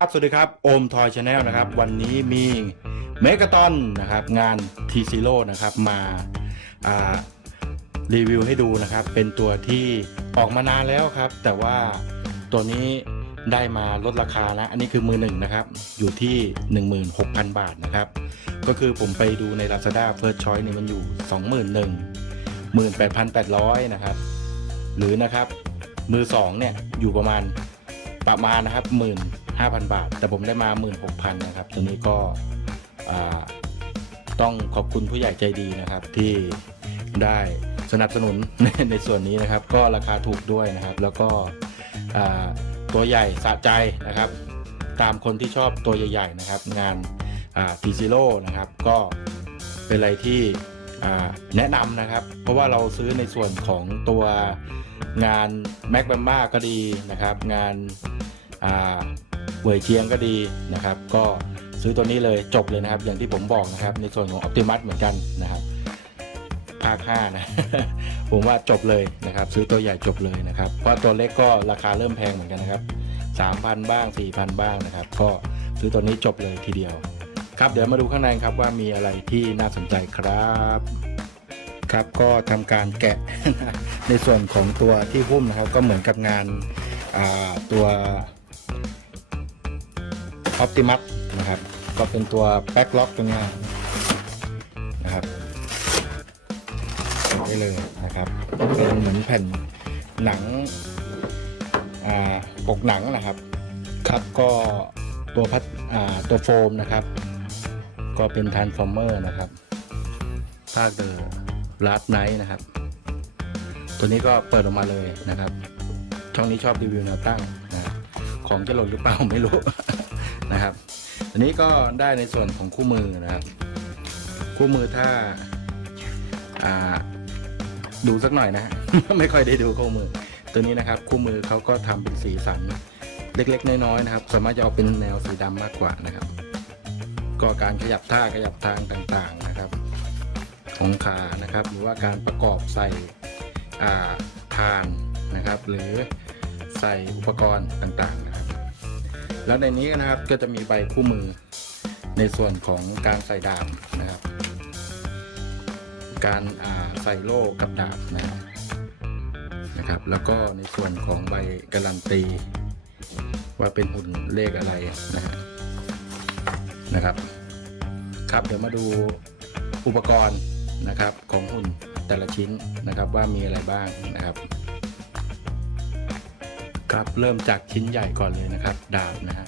ครับสวัสดีครับโอมทอยชาแนลนะครับ วันนี้มีเมกะตอนนะครับ งานทีซีโร่นะครับมารีวิวให้ดูนะครับ เป็นตัวที่ออกมานานแล้วครับ แต่ว่าตัวนี้ได้มาลดราคาแล้วอันนี้คือมือหนึ่งนะครับ อยู่ที่ 16,000 บาทนะครับ ก็คือผมไปดูใน Lazada First Choice นี่มันอยู่ 21,000 18,800 นะครับ หรือนะครับ มือสองเนี่ยอยู่ประมาณประมาณนะครับหมื่น ห้าพันบาท แต่ผมได้มาหมื่นหกพันะครับตัวนี้ก็ต้องขอบคุณผู้ใหญ่ใจดีนะครับที่ได้สนับสนุนในในส่วนนี้นะครับ ก็ราคาถูกด้วยนะครับ แล้วก็ตัวใหญ่สะใจนะครับ ตามคนที่ชอบตัวใหญ่ ๆนะครับ งานทีซีโร่นะครับ ก็เป็นอะไรที่แนะนำนะครับ เพราะว่าเราซื้อในส่วนของตัวงานแม็กแบมมาก็ดีนะครับ งาน เวยเชียงก็ดีนะครับ ก็ซื้อตัวนี้เลยจบเลยนะครับ อย่างที่ผมบอกนะครับ ในส่วนของ Optimus เหมือนกันนะครับภาค5นะผมว่าจบเลยนะครับ ซื้อตัวใหญ่จบเลยนะครับ เพราะตัวเล็กก็ราคาเริ่มแพงเหมือนกันนะครับ 3,000 บ้าง 4,000 บ้างนะครับ ก็ซื้อตัวนี้จบเลยทีเดียว ครับเดี๋ยวมาดูข้างในครับว่ามีอะไรที่น่าสนใจครับครับก็ทำการแกะในส่วนของตัวที่หุ้มนะครับก็เหมือนกับงานตัว Optimus นะครับ ก็เป็นตัวแบ็กล็อกตัวนี้นะครับได้เลยนะครับ เป็นเหมือนแผ่นหนังอ่าปกหนังนะครับ ครับก็ตัวพัดอ่าตัวโฟมนะครับ ก็เป็น Transformer นะครับภาคเดอร์ลาสไนท์นะครับ ตัวนี้ก็เปิดออกมาเลยนะครับ ช่องนี้ชอบรีวิวแนวตั้งนะของจะหล่นหรือเปล่าไม่รู้ อันนี้ก็ได้ในส่วนของคู่มือนะครับ คู่มือถ้าอ่าดูสักหน่อยนะ ไม่ค่อยได้ดูคู่มือ ตัวนี้นะครับ คู่มือเขาก็ทำเป็นสีสันเล็กๆ น้อยๆนะครับสามารถจะเอาเป็นแนวสีดำมากกว่านะครับ ก็การขยับท่าขยับทางต่างๆนะครับของขานะครับ หรือว่าการประกอบใส่อ่าทานนะครับ หรือใส่อุปกรณ์ต่างๆ แล้วในนี้นะครับก็จะมีใบคู่มือในส่วนของการใส่ดาบนะครับ การาใส่โล่กับดาบนะครับนะครับ แล้วก็ในส่วนของใบการันตี ว่าเป็นหุ่นเลขอะไรนะนะครับ ครับเดี๋ยวมาดูอุปกรณ์นะครับของหุ่นแต่ละชิ้นนะครับว่ามีอะไรบ้างนะครับ ครับเริ่มจากชิ้นใหญ่ก่อนเลยนะครับ ดาบนะฮะ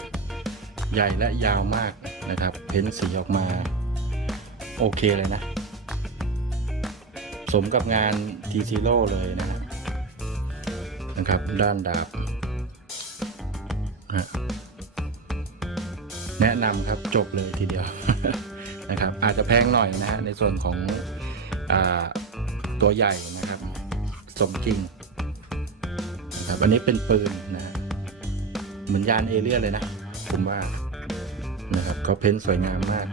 ใหญ่และยาวมากนะครับ เพ้นสีออกมาโอเคเลยนะ สมกับงานทีซีโร่เลยนะนะครับ ด้านดาบนะแนะนำครับจบเลยทีเดียวนะครับ อาจจะแพงหน่อยนะฮะในส่วนของอตัวใหญ่นะครับ สมจริง นะครับ อันนี้เป็นปืนนะเหมือนยานเอเลี่ยนเลยนะผมว่านะครับก็เพ้นสวยงามมาก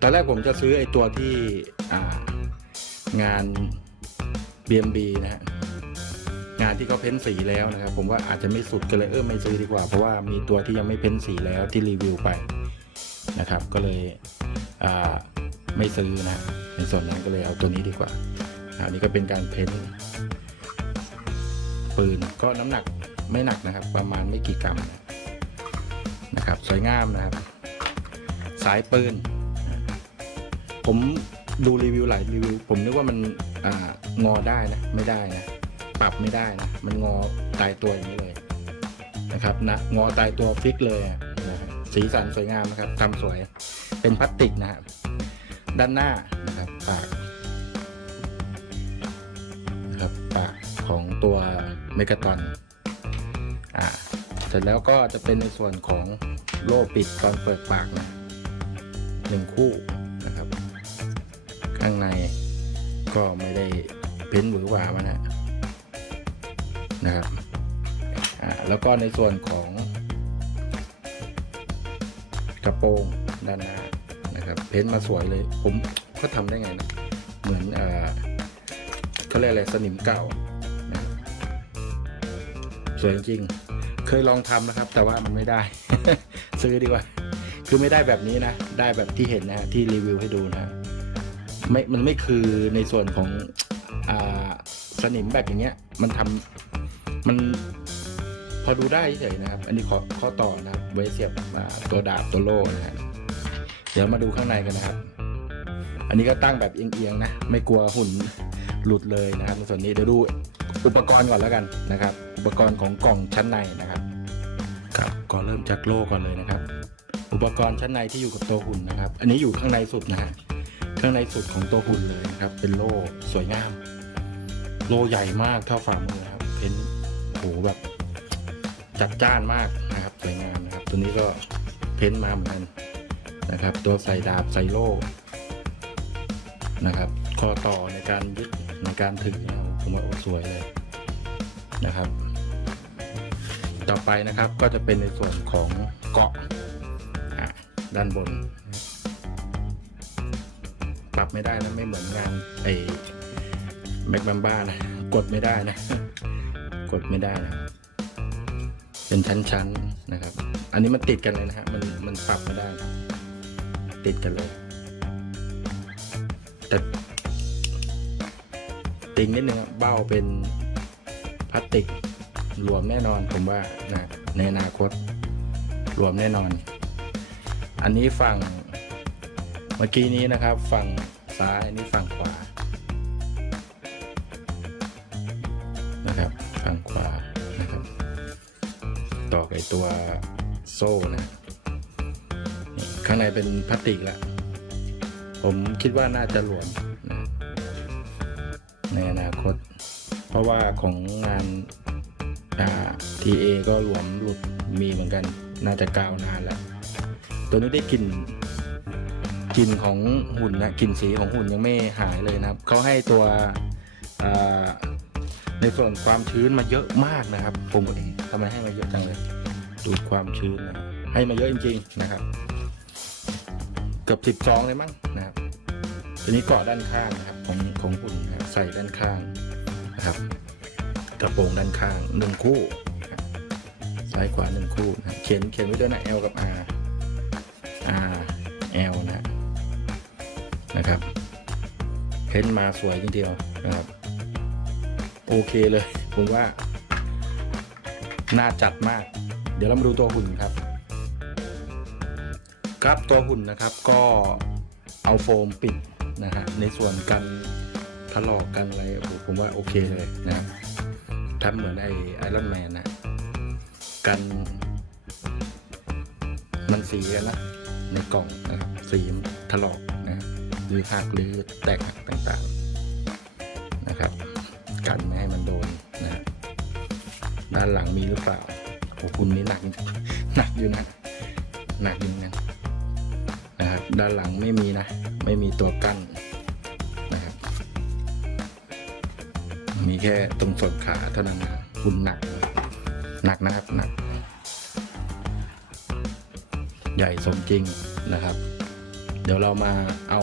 ตอนแรกผมจะซื้อไอตัวที่อ่างาน BMB นะฮะงานที่เขาเพ้นสีแล้วนะครับ ผมว่าอาจจะไม่สุดก็เลยเออไม่ซื้อดีกว่า เพราะว่ามีตัวที่ยังไม่เพ้นสีแล้วที่รีวิวไปนะครับ ก็เลยไม่ซื้อนะในส่วนนั้นก็เลยเอาตัวนี้ดีกว่าอันนี้ก็เป็นการเพ้นท ปืนก็น้ำหนักไม่หนักนะครับ ประมาณไม่กี่กรัมนะครับ สวยงามนะครับ สายปืน ผมดูรีวิวหลายรีวิว ผมนึกว่ามันองอได้นะ ไม่ได้นะ ปรับไม่ได้นะ มันงอตายตัวอย่างนี้เลยนะครับนะงอตายตัวฟิกเลยอะนะสีสันสวยงามนะครับทำสวยเป็นพลาสติกนะครับด้านหน้านะครับปากนะครับปากของตัว เมกาตอนอ่าเสร็จแล้วก็จะเป็นในส่วนของโล่ปิดตอนเปิดปากนะหนึ่งคู่นะครับ ข้างในก็ไม่ได้เพ้นหวือหวามานะนะครับอ่าแล้วก็ในส่วนของกระโปรงด้านหน้านะครับ เพ้นมาสวยเลย ผมก็ทำได้ไงนะ เหมือนอ่าเขาเรียกอะไรสนิมเก่า สวยจริง เคยลองทำนะครับ แต่ว่ามันไม่ได้ ซื้อดีกว่า คือไม่ได้แบบนี้นะ ได้แบบที่เห็นนะฮะที่รีวิวให้ดูนะไม่มันไม่คือในส่วนของอ่าสนิมแบบอย่างเงี้ย มันทำมันพอดูได้เฉยนะครับ อันนี้ข้อข้อต่อนะครับไว้เสียบมาตัวดาบตัวโล่นะฮะเดี๋ยวมาดูข้างในกันนะครับ อันนี้ก็ตั้งแบบเอียงๆนะ ไม่กลัวหุ่นหลุดเลยนะครับในส่วนนี้เดี๋ยวดูอุปกรณ์ก่อนแล้วกันนะครับ อุปกรณ์ของกล่องชั้นในนะครับครับก็เริ่มจากโล่ก่อนเลยนะครับ อุปกรณ์ชั้นในที่อยู่กับตัวหุ่นนะครับ อันนี้อยู่ข้างในสุดนะฮะข้างในสุดของตัวหุ่นเลยนะครับ เป็นโล่สวยงาม โล่ใหญ่มากเท่าฝ่ามือนะครับเป็นโหแบบจัดจ้านมากนะครับสวยงามนะครับ ตัวนี้ก็เพ้นท์มาเหมือนกันนะครับ ตัวใส่ดาบใส่โล่นะครับข้อต่อในการยึดในการถือนะครับผมว่าโอ้สวยเลยนะครับ ต่อไปนะครับ ก็จะเป็นในส่วนของเกาะด้านบน ปรับไม่ได้นะไม่เหมือนงานไอ้แม็กบัมบ้านะกดไม่ได้นะ กดไม่ได้นะเป็นชั้นๆนะครับ อันนี้มันติดกันเลยนะฮะมันมันปรับไม่ได้ ติดกันเลยแต่ติงนิดนึงเบ้าเป็นพลาสติก รวมแน่นอนผมว่านะในอนาคตรวมแน่นอน อันนี้ฝั่งเมื่อกี้นี้นะครับ ฝั่งซ้ายอันนี้ฝั่งขวานะครับฝั่งขวานะครับ ต่อกับไอ้ตัวโซ่นะข้างในเป็นพลาสติกล้วผมคิดว่าน่าจะหลวมนะในอนาคต เพราะว่าของงาน อ่า TA ก็หลวมหลุดมีเหมือนกัน น่าจะกาวนานแล้ว ตัวนี้ได้กลิ่นกลิ่นของหุ่นนะกลิ่นสีของหุ่นยังไม่หายเลยนะครับเขาให้ตัวในส่วนความชื้นมาเยอะมากนะครับ ผมก็เอ๊ะทำไมให้มาเยอะจังเลยดูความชื้นนะให้มาเยอะจริง ๆนะครับ เกือบสิบสองเลยมั้งนะครับตัวนี้เกาะด้านข้างนะครับของของหุ่นครับใส่ด้านข้างนะครับ กระโปรงด้านข้างหนึ่งคู่ซ้ายขวาหนึ่งคู่นะเขียนเขียนไว้ด้วยนะ L กับ R R L นะนะครับเพ้นมาสวยจริงเดียวนะครับ โอเคเลย ผมว่า น่าจัดมาก เดี๋ยวเรามาดูตัวหุ่นครับ ครับตัวหุ่นนะครับก็เอาโฟมปิดนะฮะในส่วนกันถลอกกันอะไรผมว่าโอเคเลยนะครับ ทำเหมือนไอไอรอนแมนนะกันมันสีกันนะในกล่องนะครับสีมันถลอกนะหรือหักหรือแตกหักต่างๆนะครับ กันไม่ให้มันโดนนะฮะด้านหลังมีหรือเปล่าโอ้คุณนี่หนักหนักอยู่นะหนักอยู่นะนะครับด้านหลังไม่มีนะ ไม่มีตัวกั้น มีแค่ตรงส่วนขาเท่านั้นนะคุณหนัก หนักนะครับหนัก ใหญ่สมจริงนะครับ เดี๋ยวเรามาเอา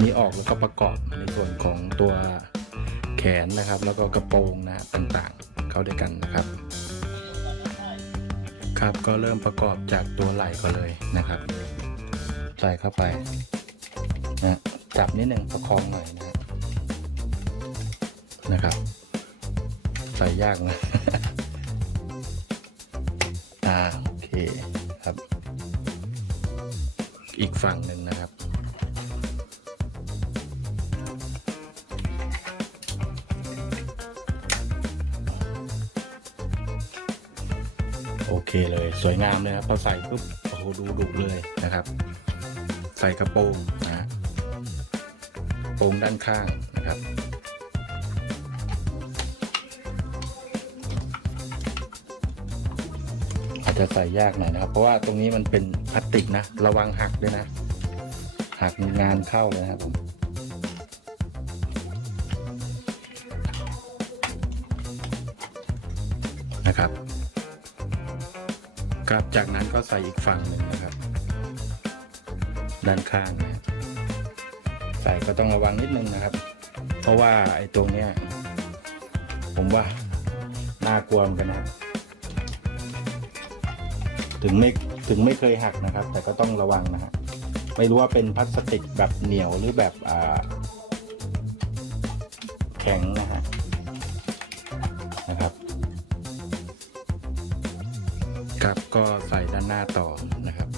นี้ออกแล้วก็ประกอบในส่วนของตัวแขนนะครับ แล้วก็กระโปรงนะต่างๆ เข้าด้วยกันนะครับ ครับก็เริ่มประกอบจากตัวไหล่ก่อนเลยนะครับ ใส่เข้าไปนะจับนิดหนึ่งประคองหน่อยนะ นะครับ ใส่ยากนะอ่าโอเคครับ อีกฝั่งหนึ่งนะครับโอเคเลยสวยงามเลยครับพอใส่ปุ๊บโอ้โหดูดุเลยนะครับ ใส่กระโปรงนะฮะโปรงด้านข้างนะครับ จจะใส่ยากหน่อยนะครับ เพราะว่าตรงนี้มันเป็นพลาสติกนะ ระวังหักด้วยนะ หักงานเข้าเลยนะครับผมนะครับครับจากนั้นก็ใส่อีกฝั่งหนึ่งนะครับ ด้านข้างนะใส่ก็ต้องระวังนิดนึงนะครับ เพราะว่าไอ้ตรงเนี้ยผมว่าน่ากลัวเหมือนกันนะ ถึงไม่ถึงไม่เคยหักนะครับ แต่ก็ต้องระวังนะฮะไม่รู้ว่าเป็นพลาสติกแบบเหนียวหรือแบบแข็งนะฮะนะครับครับก็ใส่ด้านหน้าต่อนะครับ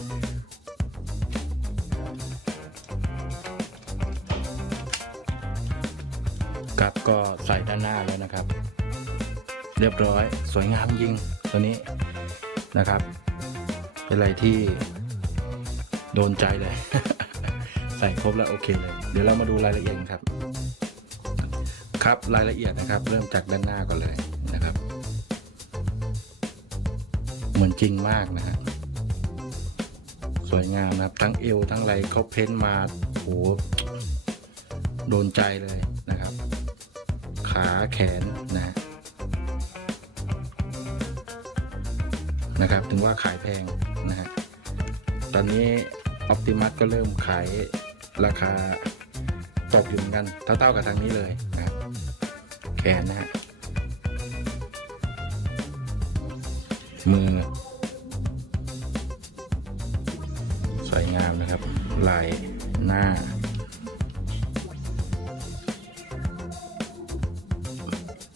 ครับก็ใส่ด้านหน้าแล้วนะครับ เรียบร้อยสวยงามจริงตัวนี้นะครับ เป็นอะไรที่โดนใจเลย ใส่ครบแล้วโอเคเลย เดี๋ยวเรามาดูรายละเอียดครับ ครับรายละเอียดนะครับ เริ่มจากด้านหน้าก่อนเลยนะครับ เหมือนจริงมากนะฮะสวยงามนะครับ ทั้งเอวทั้งอะไรเขาเพ้นท์มาโหโดนใจเลยนะครับ ขาแขนนะ นะครับ ถึงว่าขายแพงนะฮะตอนนี้ออ t ติมัสก็เริ่มขายราคาตกอยู่เหมือนกันเท่าๆกับทางนี้เลยนะครับแขนนะฮะมือสวยงามนะครับลายหน้า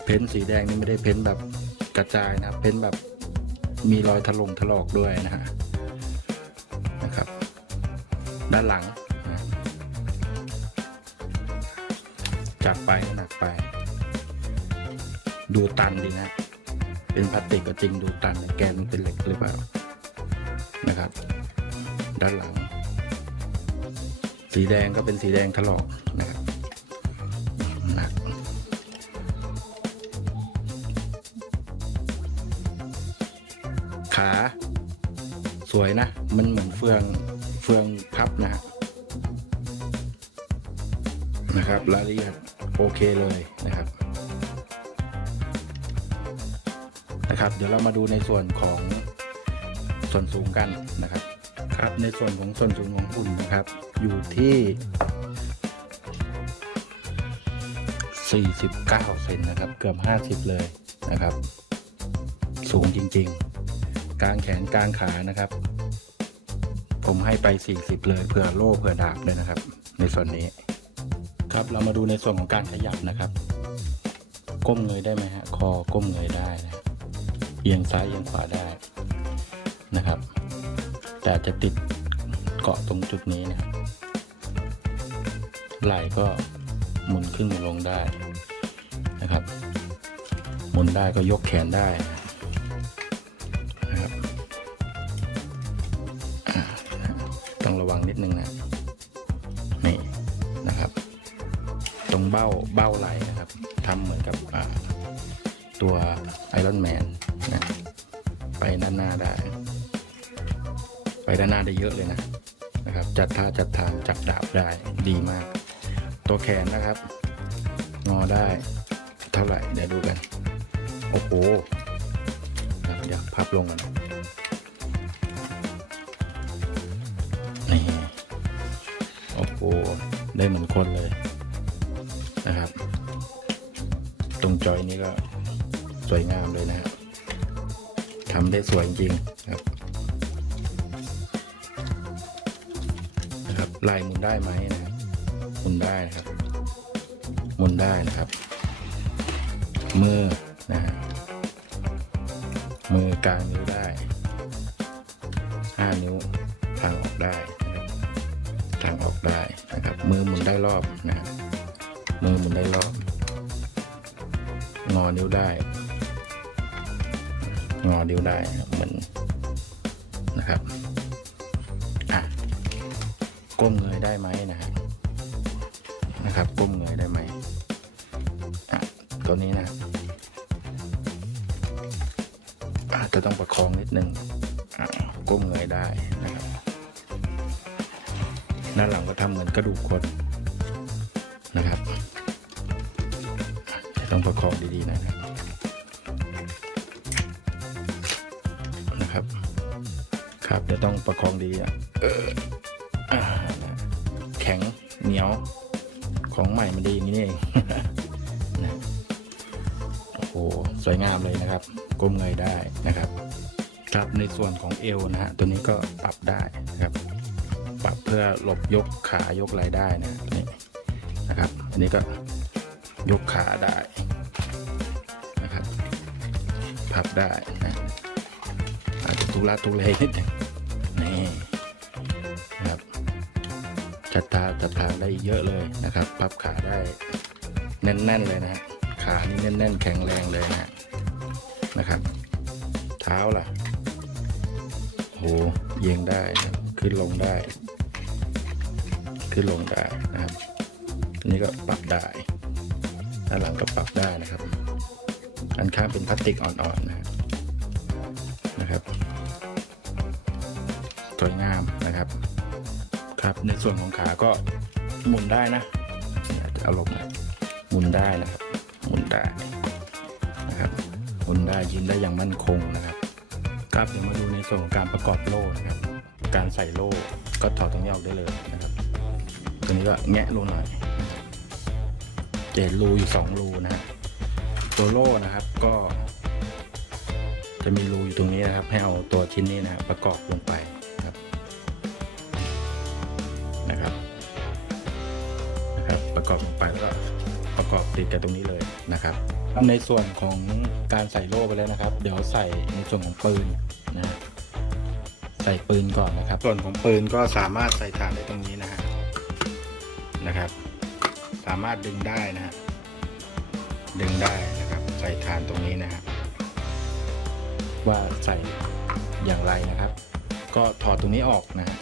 เพ้นสีแดงนี่ไม่ได้เพ้นแบบกระจายนะเพ้นแบบ มีรอยถลงถลอกด้วยนะฮะนะครับ ด้านหลัง จัดไปหนักไป ดูตันดีนะ เป็นพลาสติกก็จริงดูตันแกนมันเป็นเหล็กหรือเปล่านะครับ ด้านหลัง สีแดงก็เป็นสีแดงถลอก อนเฟืองเฟืองพับนะฮะนะครับรายละเอียดโอเคเลยนะครับนะครับ เดี๋ยวเรามาดูในส่วนของส่วนสูงกันนะครับครับ ในส่วนของส่วนสูงของหุ่นนะครับ อยู่ที่ 49เซนนะครับ เกือบ 50 เลยนะครับ สูงจริง ๆ กลางแขนกลางขานะครับ ผมให้ไป 40 เลยเผื่อโล่เผื่อดาบเลยนะครับ ในส่วนนี้ ครับเรามาดูในส่วนของการขยับนะครับ ก้มเงยได้ไหมฮะคอก้มเงยได้นะเอียงซ้ายเอียงขวาได้นะครับ แต่จะติดเกาะตรงจุดนี้นะไหล่ก็หมุนขึ้นหมุนลงได้นะครับ หมุนได้ก็ยกแขนได้ วังนิดนึงนะนี่นะครับ ตรงเบ้าเบ้าไหลนะครับทำเหมือนกับตัวไอรอนแมนนะไปด้านหน้าได้ ไปด้านหน้าได้เยอะเลยนะนะครับ จัดท่าจัดทางจับดาบได้ดีมาก ตัวแขนนะครับ งอได้เท่าไหร่เดี๋ยวดูกัน โอ้โหครับเดี๋ยวพับลงกัน โอ้ได้เหมือนคนเลยนะครับ ตรงจอยนี้ก็สวยงามเลยนะครับทำได้สวยจริงครับนะครับลายมุนได้ไหมนะครับมุนได้นะครับ มุนได้นะครับ มือนะฮะมือกลางนิ้วได้ห้านิ้วทางออกได้ ได้รอบนะมือหมุนได้รอบ งอนิ้วได้ งอนิ้วได้เหมือนนะครับอะก้มเงยได้ไหมนะฮะนะครับ ก้มเงยได้ไหมอะตัวนี้นะอาจจะต้องประคองนิดนึงอะก้มเงยได้นะครับด้านหลังก็ทำเหมือนกระดูกคน นะครับ ต้องประคองดีๆนะครับนะครับ ครับเดี๋ยวต้องประคองดีอะแข็งเหนียวของใหม่มันดีอย่างนี้เองโอ้โหสวยงามเลยนะครับก้มเงยได้นะครับ ครับในส่วนของเอวนะฮะตัวนี้ก็ปรับได้นะครับ ปรับเพื่อหลบยกขายกไหล่ได้นะ อันนี้ก็ยกขาได้นะครับ พับได้นะอาจจะทุลักทุเลนิดนึงนี่นะครับจัดทางจัดทางได้เยอะเลยนะครับ พับขาได้แน่นๆเลยนะฮะขานี่แน่นๆ แข็งแรงเลยนะนะครับ เท้าล่ะโหเอียงได้นะขึ้นลงได้ ขึ้นลงได้นะครับ ตัวนี้ก็ปรับได้ด้านหลังก็ปรับได้นะครับด้านข้างเป็นพลาสติกอ่อนๆนะนะครับสวยงามนะครับ ครับในส่วนของขาก็หมุนได้นะเนี่ยจะเอาลงนะหมุนได้นะครับหมุนได้นะครับหมุนได้ยืนได้อย่างมั่นคงนะครับครับเดี๋ยวมาดูในส่วนของการประกอบโล่นะครับ การใส่โล่ก็ถอดตรงนี้ออกได้เลยนะครับตัวนี้ก็แงะรูหน่อย เจนรูอยู่สองรูนะฮะตัวโล่นะครับก็ จะมีรูอยู่ตรงนี้นะครับ ให้เอาตัวชิ้นนี้นะฮะประกอบลงไปนะครับนะครับนะครับ ประกอบลงไปแล้วก็ประกอบติดกับตรงนี้เลยนะครับในส่วนของการใส่โล่ไปแล้วนะครับ เดี๋ยวใส่ในส่วนของปืนนะใส่ปืนก่อนนะครับ ส่วนของปืนก็สามารถใส่ฐานได้ตรงนี้นะฮะนะครับามารถดึงได้นะฮะดึงได้นะครับ ใส่ฐานตรงนี้นะฮะว่าใส่อย่างไรนะครับ ก็ถอดตรงนี้ออกนะฮะ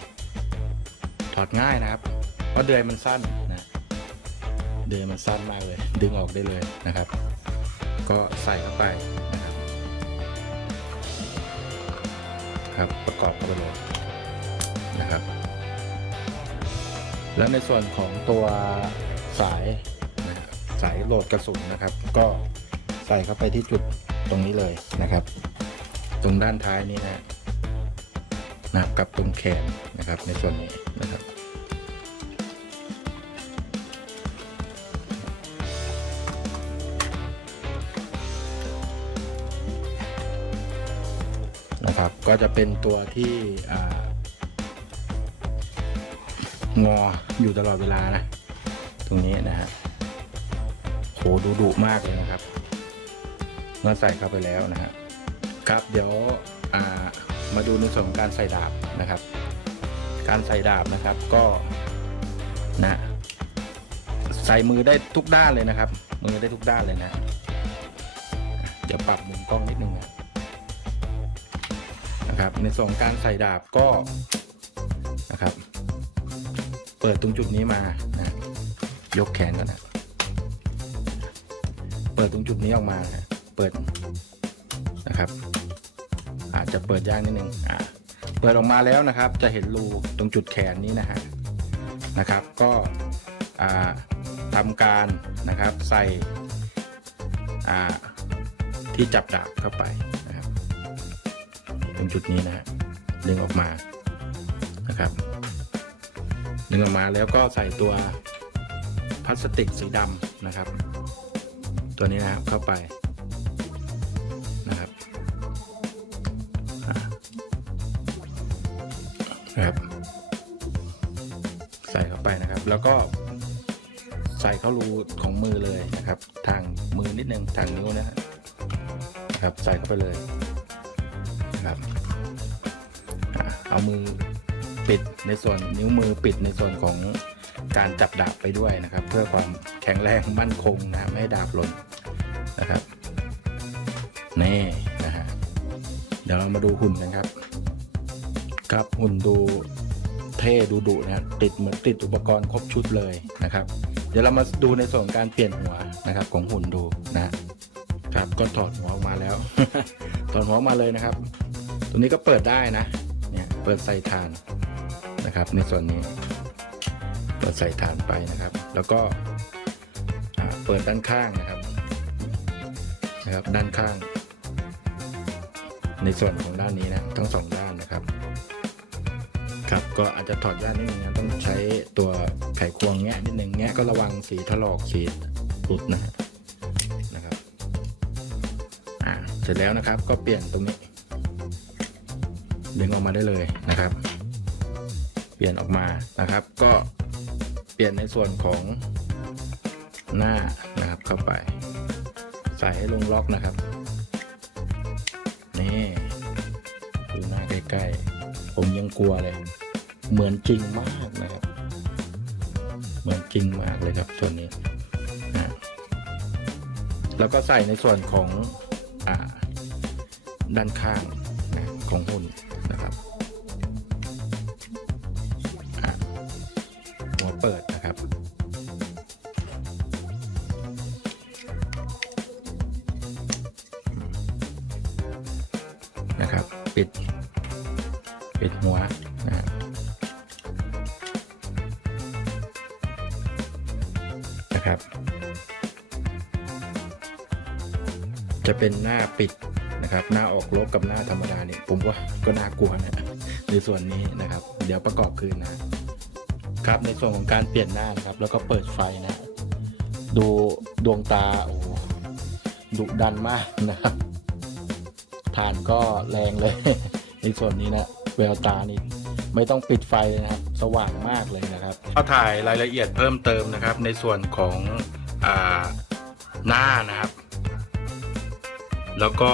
ถอดง่ายนะครับเพราะเดือยมันสั้นนะเดือยมันสั้นมากเลย ดึงออกได้เลยนะครับ ก็ใส่เข้าไปนะครับครับประกอบเข้าไปเลยนะครับ แล้วในส่วนของตัว สายนะสายโหลดกระสุนนะครับ ก็ใส่เข้าไปที่จุดตรงนี้เลยนะครับ ตรงด้านท้ายนี้นะนะครับกับตรงแขนนะครับในส่วนนี้นะครับนะครับก็จะเป็นตัวที่อ่างออยู่ตลอดเวลานะ ตรงนี้นะฮะโหดูดุมากเลยนะครับเมื่อใส่เข้าไปแล้วนะฮะครับเดี๋ยวมาดูในส่วนของการใส่ดาบนะครับ การใส่ดาบนะครับก็นะใส่มือได้ทุกด้านเลยนะครับ มือได้ทุกด้านเลยนะ เดี๋ยวปรับมุมกล้องนิดนึงนะนะครับในส่วนของการใส่ดาบก็นะครับ เปิดตรงจุดนี้มานะ ยกแขนก่อนนะ เปิดตรงจุดนี้ออกมาเปิดนะครับ อาจจะเปิดยากนิดนึงอ่าเปิดออกมาแล้วนะครับ จะเห็นรูตรงจุดแขนนี้นะฮะนะครับ ก็อ่าทำการนะครับใส่อ่าที่จับดาบเข้าไปนะครับ ตรงจุดนี้นะฮะดึงออกมานะครับดึงออกมาแล้วก็ใส่ตัว ลาสติกสีดำนะครับ ตัวนี้นะครับเข้าไปนะครับนะครับ ใส่เข้าไปนะครับ แล้วก็ใส่เข้ารูของมือเลยนะครับ ทางมือนิดนึงทางนิ้วนะครับ ใส่เข้าไปเลยนะครับเอามือปิดในส่วนนิ้วมือปิดในส่วนของ การจับดาบไปด้วยนะครับ เพื่อความแข็งแรงมั่นคงนะไม่ให้ดาบหล่นนะครับนี่นะฮะเดี๋ยวเรามาดูหุ่นกันครับ ครับหุ่นดูเท่ดูดุนะติดเหมือนติดอุปกรณ์ครบชุดเลยนะครับ เดี๋ยวเรามาดูในส่วนการเปลี่ยนหัวนะครับ ของหุ่นดูนะครับก็ถอดหัวออกมาแล้วถอดหัวออกมาเลยนะครับ ตัวนี้ก็เปิดได้นะเนี่ยเปิดใส่ฐานนะครับ ในส่วนนี้ เปิดใส่ฐานไปนะครับ แล้วก็อ่าเปิดด้านข้างนะครับนะครับ ด้านข้าง ในส่วนของด้านนี้นะทั้งสองด้านนะครับ ครับก็อาจจะถอดยากนิดนึงนะต้องใช้ตัวไขควงแงะนิดนึงแงะก็ระวังสีถลอกสีหลุดนะฮะนะครับอ่าเสร็จแล้วนะครับก็เปลี่ยนตรงนี้ดึงออกมาได้เลยนะครับ เปลี่ยนออกมานะครับ ก็เป ลี่ยนในส่วนของหน้านะครับเข้าไป ใส่ให้ลงล็อกนะครับ นี่ดูหน้าใกล้ๆ ผมยังกลัวเลย เหมือนจริงมากนะครับ เหมือนจริงมากเลยครับส่วนนี้นะแล้วก็ใส่ในส่วนของอด้านข้างนะของหุ่น นะครับ จะเป็นหน้าปิดนะครับ หน้าออกลบกับหน้าธรรมดาเนี่ยผมว่าก็น่ากลัวนะในส่วนนี้นะครับ เดี๋ยวประกอบคืนนะครับในส่วนของการเปลี่ยนหน้านะครับ แล้วก็เปิดไฟนะ ดูดวงตาโอ้ดุดันมากนะครับฐานก็แรงเลย ในส่วนนี้นะแววตานี่ ไม่ต้องปิดไฟนะครับสว่างมากเลยนะครับก็ถ่ายรายละเอียดเพิ่มเติมนะครับ ในส่วนของอหน้านะครับ แล้วก็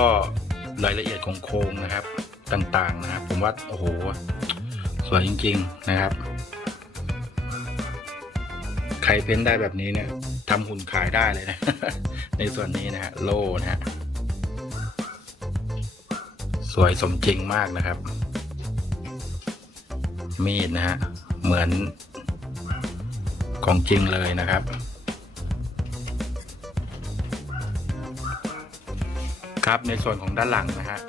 รายละเอียดของโครงนะครับต่างๆนะครับ ผมว่าโอ้โหสวยจริง ๆนะครับ ใครเพ้นได้แบบนี้เนี่ยทำหุ่นขายได้เลยนะ ในส่วนนี้นะฮะโล่นะฮะสวยสมจริงมากนะครับ มีดนะฮะ เหมือนของจริงเลยนะครับ ครับในส่วนของด้านหลังนะฮะ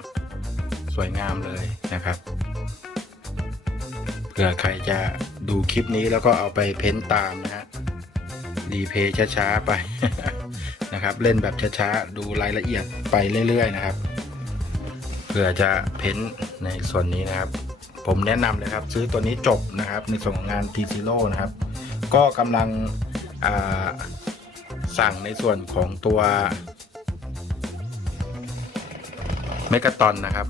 สวยงามเลยนะครับเผื่อใครจะดูคลิปนี้แล้วก็เอาไปเพ้นตามนะฮะรีเพย์ช้าๆไปนะครับ เล่นแบบช้าๆ ดูรายละเอียดไปเรื่อยๆนะครับเพื่อจะเพ้นท์ในส่วนนี้นะครับ ผมแนะนำเลยครับ ซื้อตัวนี้จบนะครับ ในส่วนของงาน T Zero นะครับ ก็กำลังสั่งในส่วนของตัวเมกะตอนนะครับ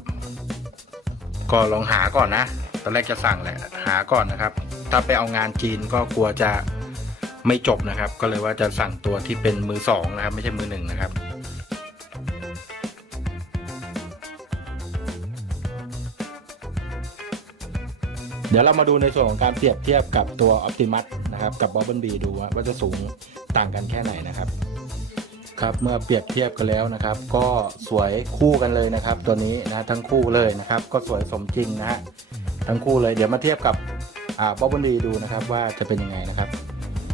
ก็ลองหาก่อนนะ ตอนแรกจะสั่งแหละ หาก่อนนะครับ ถ้าไปเอางานจีนก็กลัวจะไม่จบนะครับ ก็เลยว่าจะสั่งตัวที่เป็นมือสองนะครับ ไม่ใช่มือหนึ่งนะครับ เดี๋ยวเรามาดูในส่วนของการเปรียบเทียบกับตัว Optimus นะครับ กับ b o b b l e b ดูว่าจะสูงต่างกันแค่ไหนนะครับครับเมื่อเปรียบเทียบกันแล้วนะครับ ก็สวยคู่กันเลยนะครับ ตัวนี้นะทั้งคู่เลยนะครับ ก็สวยสมจริงนะฮะทั้งคู่เลยเดี๋ยวมาเทียบกับอ่า b o b b l e b ดูนะครับว่าจะเป็นยังไงนะครับ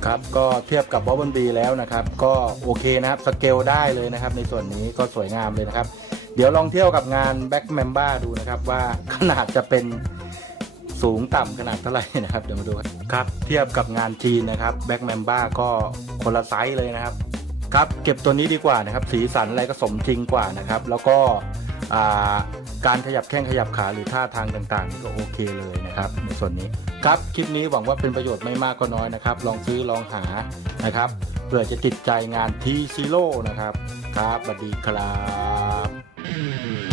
ครับก็เทียบกับ b o b b l e b แล้วนะครับ ก็โอเคนะครับสเกลได้เลยนะครับ ในส่วนนี้ก็สวยงามเลยนะครับ เดี๋ยวลองเที่ยวกับงาน Back m e m b e r ดูนะครับว่าขนาดจะเป็น สูงต่ำขนาดเท่าไหร่นะครับเดี๋ยวมาดูกันครับเทียบกับงานจีนนะครับ Back m e m b e r ก็คนละไซส์เลยนะครับครับเก็บตัวนี้ดีกว่านะครับ สีสันอะไรก็สมจริงกว่านะครับ แล้วก็อ่าการขยับแข้งขยับขาหรือท่าทางต่างๆนี่ก็โอเคเลยนะครับ ในส่วนนี้ครับคลิปนี้หวังว่าเป็นประโยชน์ไม่มากก็น้อยนะครับ ลองซื้อลองหานะครับเพื่อจะติดใจงานทีซีโร่นะครับ ครับสวัสดีครับ